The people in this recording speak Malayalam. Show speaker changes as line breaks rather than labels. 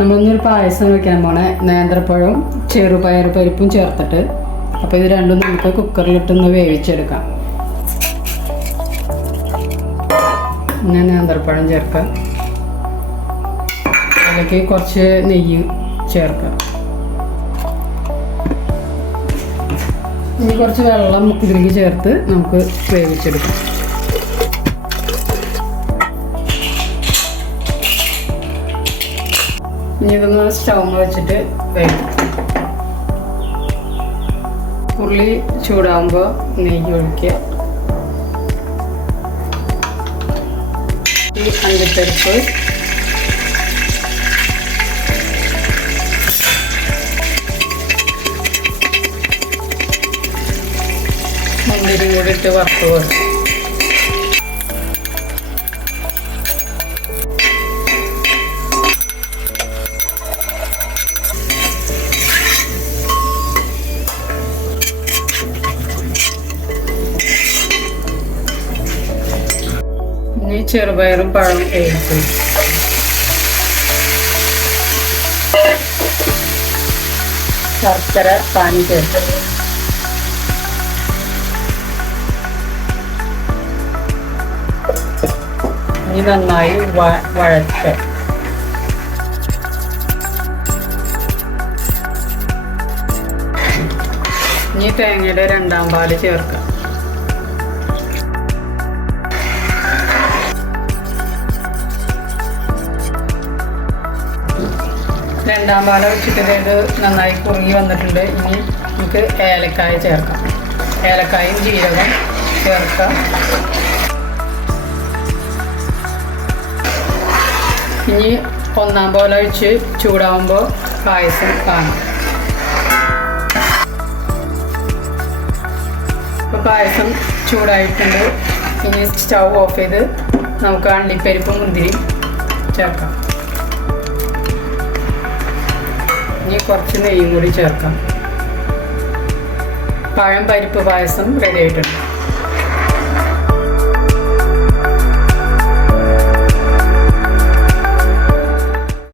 നമ്മളിന്നൊരു പായസം വെക്കാൻ പോണേ. നേന്ത്രപ്പഴവും ചെറുപയർ പരിപ്പും ചേർത്തിട്ട്. അപ്പോൾ ഇത് രണ്ടും നമുക്ക് കുക്കറിലിട്ടൊന്ന് വേവിച്ചെടുക്കാം. പിന്നെ നേന്ത്രപ്പഴം ചേർക്കാം. അതിലേക്ക് കുറച്ച് നെയ്യ് ചേർക്കാം. ഇനി കുറച്ച് വെള്ളം ഇതിലേക്ക് ചേർത്ത് നമുക്ക് വേവിച്ചെടുക്കാം. ഇനി ഇതൊന്ന് സ്റ്റൗമ്മ വെച്ചിട്ട് വേണം ഉള്ളി ചൂടാകുമ്പോൾ നെയ്യ് ഒഴിക്കുക. ഈ അണ്ടിപ്പരിപ്പ്. കൂടി ഇട്ട് വറുത്ത് കൊടുക്കും. ഇനി ചെറുപയറും പഴം വേവിച്ചു ശർക്കര പാനി ചേർത്ത് ഇനി നന്നായി വഴറ്റുക ഇനി തേങ്ങയുടെ രണ്ടാം പാൽ ചേർക്കാം. രണ്ടാം പാല വെച്ചിട്ട് ഇത് നന്നായി കുറുകി വന്നിട്ടുണ്ട്. ഇനി നമുക്ക് ഏലക്കായ ചേർക്കാം. ഏലക്കായും ജീരകം ചേർക്കാം. ഇനി ഒന്നാം പോലെ വെച്ച് ചൂടാവുമ്പോൾ പായസം കാണാം. ഇപ്പോൾ പായസം ചൂടായിട്ടുണ്ട്. ഇനി സ്റ്റൗ ഓഫ് ചെയ്ത് നമുക്ക് അണ്ടിപ്പരിപ്പ് മുന്തിരി ചേർക്കാം. ഇനി കുറച്ച് നെയ്യും കൂടി ചേർക്കാം. പഴം പരിപ്പ് പായസം റെഡി ആയിട്ടുണ്ട്.